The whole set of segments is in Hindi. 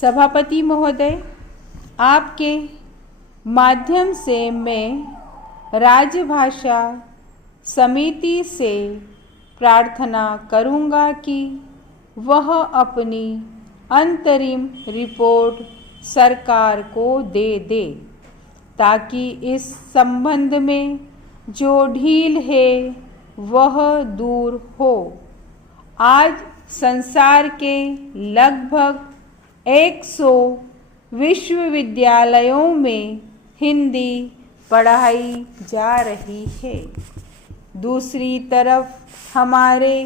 सभापति महोदय, आपके माध्यम से मैं राजभाषा समिति से प्रार्थना करूंगा कि वह अपनी अंतरिम रिपोर्ट सरकार को दे ताकि इस संबंध में जो ढील है वह दूर हो। आज संसार के लगभग 100 विश्वविद्यालयों में हिंदी पढ़ाई जा रही है। दूसरी तरफ हमारे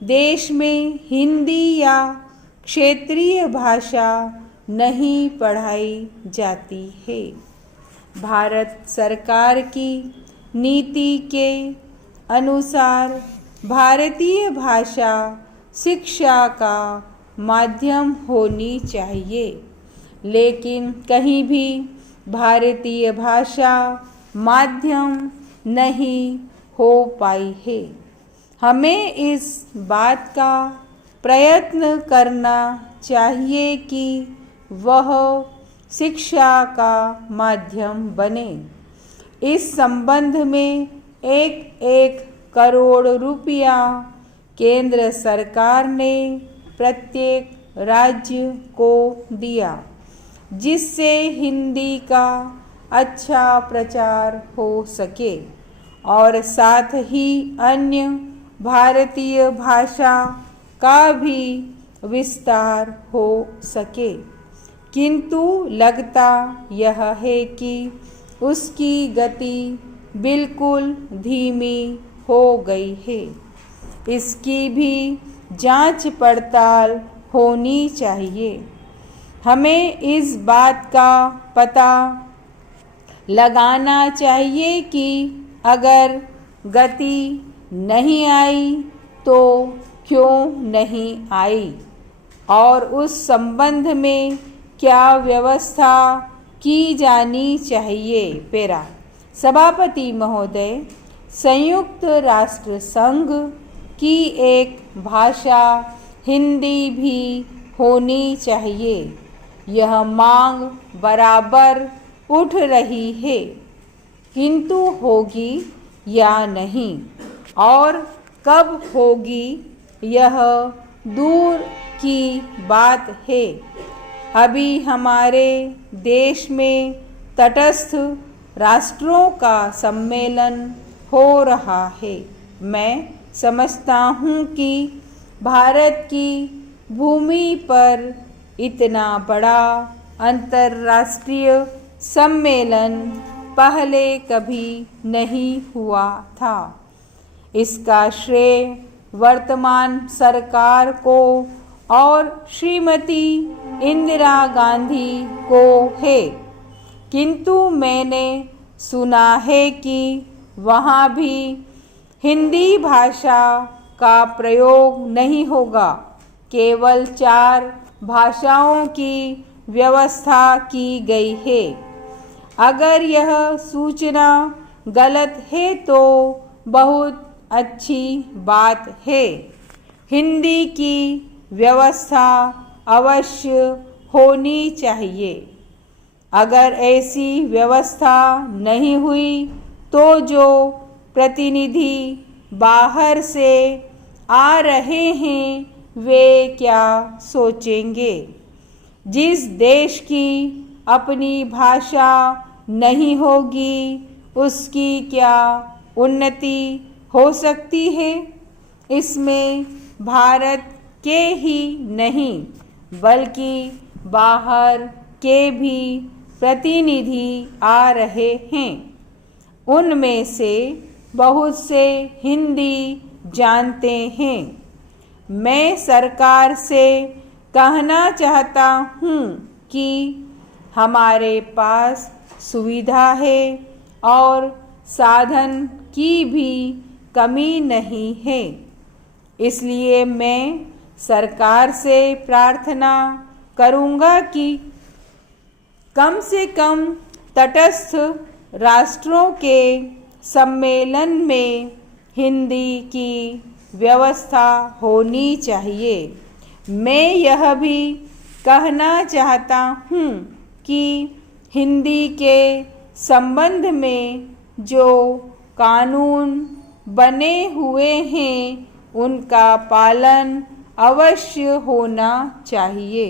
देश में हिंदी या क्षेत्रीय भाषा नहीं पढ़ाई जाती है। भारत सरकार की नीति के अनुसार भारतीय भाषा शिक्षा का माध्यम होनी चाहिए, लेकिन कहीं भी भारतीय भाषा माध्यम नहीं हो पाई है। हमें इस बात का प्रयत्न करना चाहिए कि वह शिक्षा का माध्यम बने। इस संबंध में 1 करोड़ रुपया केंद्र सरकार ने प्रत्येक राज्य को दिया, जिससे हिंदी का अच्छा प्रचार हो सके और साथ ही अन्य भारतीय भाषा का भी विस्तार हो सके। किंतु लगता यह है कि उसकी गति बिल्कुल धीमी हो गई है। इसकी भी जांच पड़ताल होनी चाहिए। हमें इस बात का पता लगाना चाहिए कि अगर गति नहीं आई तो क्यों नहीं आई और उस संबंध में क्या व्यवस्था की जानी चाहिए। पेरा सभापति महोदय, संयुक्त राष्ट्र संघ की एक भाषा हिंदी भी होनी चाहिए। यह मांग बराबर उठ रही है, किंतु होगी या नहीं और कब होगी यह दूर की बात है। अभी हमारे देश में तटस्थ राष्ट्रों का सम्मेलन हो रहा है। मैं समझता हूँ कि भारत की भूमि पर इतना बड़ा अंतर्राष्ट्रीय सम्मेलन पहले कभी नहीं हुआ था। इसका श्रेय वर्तमान सरकार को और श्रीमती इंदिरा गांधी को है, किंतु मैंने सुना है कि वहाँ भी हिंदी भाषा का प्रयोग नहीं होगा। केवल 4 भाषाओं की व्यवस्था की गई है। अगर यह सूचना गलत है तो बहुत अच्छी बात है। हिंदी की व्यवस्था अवश्य होनी चाहिए। अगर ऐसी व्यवस्था नहीं हुई तो जो प्रतिनिधि बाहर से आ रहे हैं वे क्या सोचेंगे। जिस देश की अपनी भाषा नहीं होगी उसकी क्या उन्नति हो सकती है। इसमें भारत के ही नहीं बल्कि बाहर के भी प्रतिनिधि आ रहे हैं। उनमें से बहुत से हिंदी जानते हैं। मैं सरकार से कहना चाहता हूँ कि हमारे पास सुविधा है और साधन की भी कमी नहीं है। इसलिए मैं सरकार से प्रार्थना करूँगा कि कम से कम तटस्थ राष्ट्रों के सम्मेलन में हिंदी की व्यवस्था होनी चाहिए। मैं यह भी कहना चाहता हूँ कि हिंदी के संबंध में जो कानून बने हुए हैं उनका पालन अवश्य होना चाहिए।